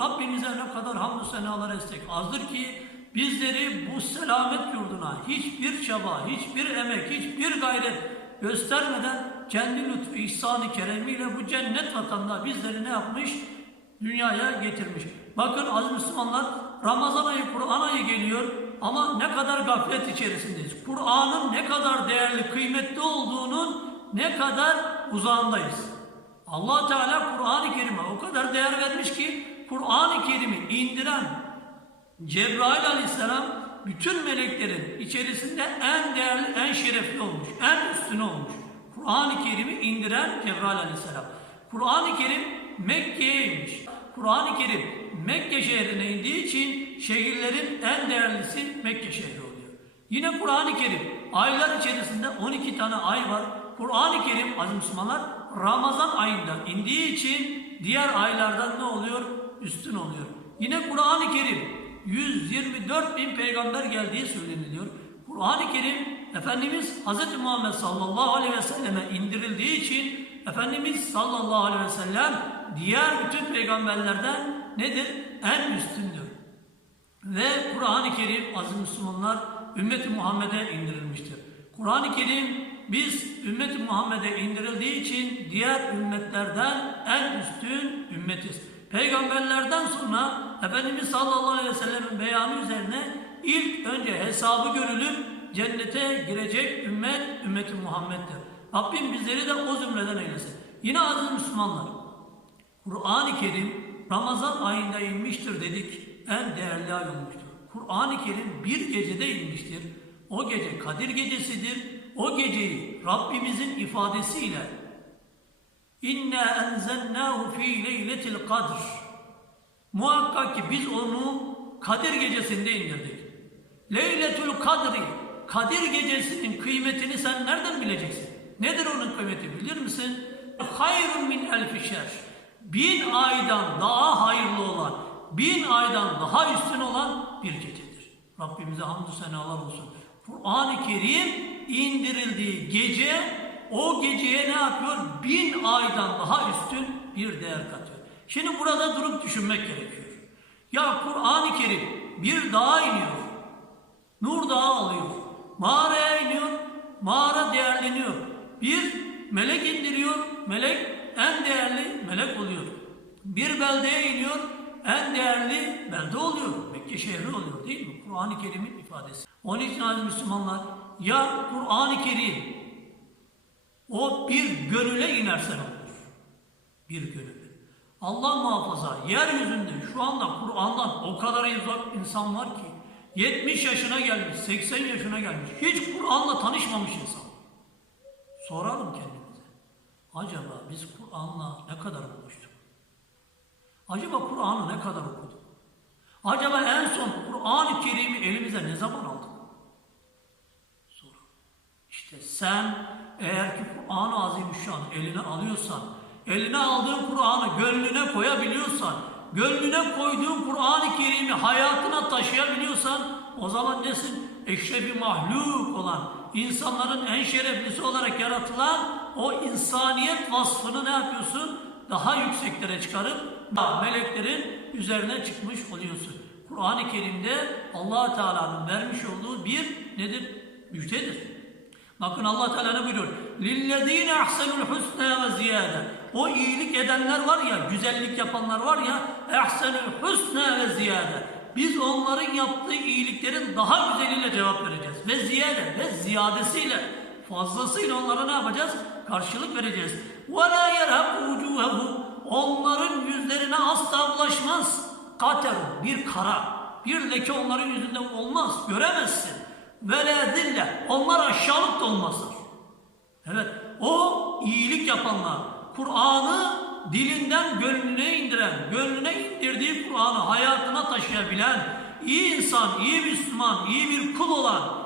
Rabbimize ne kadar hamdü senalar etsek azdır ki bizleri bu selamet yurduna hiçbir çaba, hiçbir emek, hiçbir gayret göstermeden kendi lütfu, ihsanı, keremiyle bu cennet vatanında bizleri ne yapmış? Dünyaya getirmiş. Bakın aziz Müslümanlar Ramazan ayı, Kur'an ayı geliyor ama ne kadar gaflet içerisindeyiz. Kur'an'ın ne kadar değerli, kıymetli olduğunun ne kadar uzağındayız. allah Teala Kur'an-ı Kerim'e o kadar değer vermiş ki Kur'an-ı Kerim'i indiren Cebrail aleyhisselam bütün meleklerin içerisinde en değerli, en şerefli olmuş, en üstün olmuş. Kur'an-ı Kerim'i indiren Cebrail aleyhisselam. Kur'an-ı Kerim Mekke'ye inmiş. Kur'an-ı Kerim Mekke şehrine indiği için şehirlerin en değerlisi Mekke şehri oluyor. Yine Kur'an-ı Kerim aylar içerisinde 12 tane ay var. Kur'an-ı Kerim aziz Müslümanlar Ramazan ayında indiği için diğer aylardan ne oluyor? Üstün oluyor. Yine Kur'an-ı Kerim 124 bin peygamber geldiği söyleniliyor. Kur'an-ı Kerim Efendimiz Hz. Muhammed sallallahu aleyhi ve selleme indirildiği için Efendimiz sallallahu aleyhi ve sellem diğer bütün peygamberlerden nedir? En üstündür. Ve Kur'an-ı Kerim aziz Müslümanlar ümmeti Muhammed'e indirilmiştir. Kur'an-ı Kerim biz ümmeti Muhammed'e indirildiği için diğer ümmetlerden en üstün ümmetiz. Peygamberlerden sonra Efendimiz sallallahu aleyhi ve sellem'in beyanı üzerine ilk önce hesabı görülüp cennete girecek ümmet ümmeti Muhammed'dir. Rabbim bizleri de o zümreden eylesin. Yine aziz Müslümanlar Kur'an-ı Kerim Ramazan ayında inmiştir dedik. En değerli ay olmuştur. Kur'an-ı Kerim bir gecede inmiştir. O gece Kadir gecesidir. O geceyi Rabbimizin ifadesiyle İnna enzelnahu fi leyletil kadr. Muhakkak ki biz onu Kadir gecesinde indirdik. Leyletul kadri. Kadir gecesinin kıymetini sen nereden bileceksin? Nedir onun kıymeti bilir misin? Hayrun min elfi. Bin aydan daha hayırlı olan, bin aydan daha üstün olan bir gecedir. Rabbimize hamdü senalar olsun. Kur'an-ı Kerim indirildiği gece o geceye ne yapıyor? Bin aydan daha üstün bir değer katıyor. Şimdi burada durup düşünmek gerekiyor. Ya Kur'an-ı Kerim bir dağa iniyor. Nur dağı alıyor. Mağaraya iniyor. Mağara değerleniyor. Bir melek indiriyor. Melek en değerli melek oluyor. Bir beldeye iniyor. En değerli belde oluyor. Mekke şehri oluyor değil mi? Kur'an-ı Kerim'in ifadesi. Onun için aziz Müslümanlar ya Kur'an-ı Kerim o bir gönüle inersen olur. Bir gönüle. Allah muhafaza yeryüzünde şu anda Kur'an'dan o kadar insan var ki 70 yaşına gelmiş, 80 yaşına gelmiş. Hiç Kur'an'la tanışmamış insan. Soralım kendimize. Acaba biz Kur'an'la ne kadar buluştuk? Acaba Kur'an'ı ne kadar okuduk? Acaba en son Kur'an-ı Kerim'i elimize ne zaman aldık? İşte sen eğer ki Kur'an-ı Azimüşşan eline alıyorsan, eline aldığın Kur'an'ı gönlüne koyabiliyorsan, gönlüne koyduğun Kur'an-ı Kerim'i hayatına taşıyabiliyorsan, o zaman nesin? Eşrefi mahluk olan, insanların en şereflisi olarak yaratılan o insaniyet vasfını ne yapıyorsun? Daha yükseklere çıkarıp meleklerin üzerine çıkmış oluyorsun. Kur'an-ı Kerim'de allah Teala'nın vermiş olduğu bir nedir? Müjdedir. Bakın Allah Teala ne buyuruyor? Lillezine ahsenul husna ve ziyade. O iyilik edenler var ya, güzellik yapanlar var ya, ahsenul husna ve ziyade. Biz onların yaptığı iyiliklerin daha güzeliyle cevap vereceğiz. Ve ziyade ve ziyadesiyle, fazlasıyla onlara ne yapacağız? Karşılık vereceğiz. Ve la yerhaku vucuhehum. Onların yüzlerine asla bulaşmaz. Kater, bir kara, bir leke onların yüzünde olmaz, göremezsin ve la zille. Onlar aşağılık da olmazlar. Evet, o iyilik yapanlar, Kur'an'ı dilinden gönlüne indiren, gönlüne indirdiği Kur'an'ı hayatına taşıyabilen, iyi insan, iyi Müslüman, iyi bir kul olan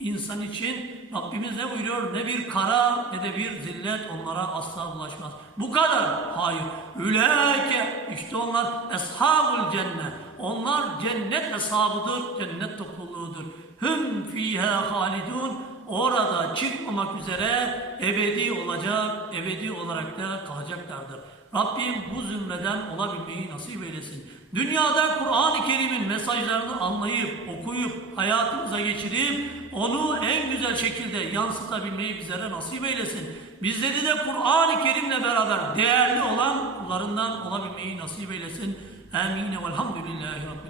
insan için Rabbimiz ne buyuruyor? Ne bir kara ne de bir zillet onlara asla bulaşmaz. Bu kadar. Hayır. Üleke işte onlar eshabul cennet. Onlar cennet hesabıdır, cennet topluluğudur. Hüm fiha halidun. Orada çıkmamak üzere ebedi olacak, ebedi olarak da kalacaklardır. Rabbim bu zümreden olabilmeyi nasip eylesin. Dünyada Kur'an-ı Kerim'in mesajlarını anlayıp, okuyup, hayatımıza geçirip, onu en güzel şekilde yansıtabilmeyi bizlere nasip eylesin. Bizleri de Kur'an-ı Kerim'le beraber değerli olan kullarından olabilmeyi nasip eylesin. آمين والحمد لله رب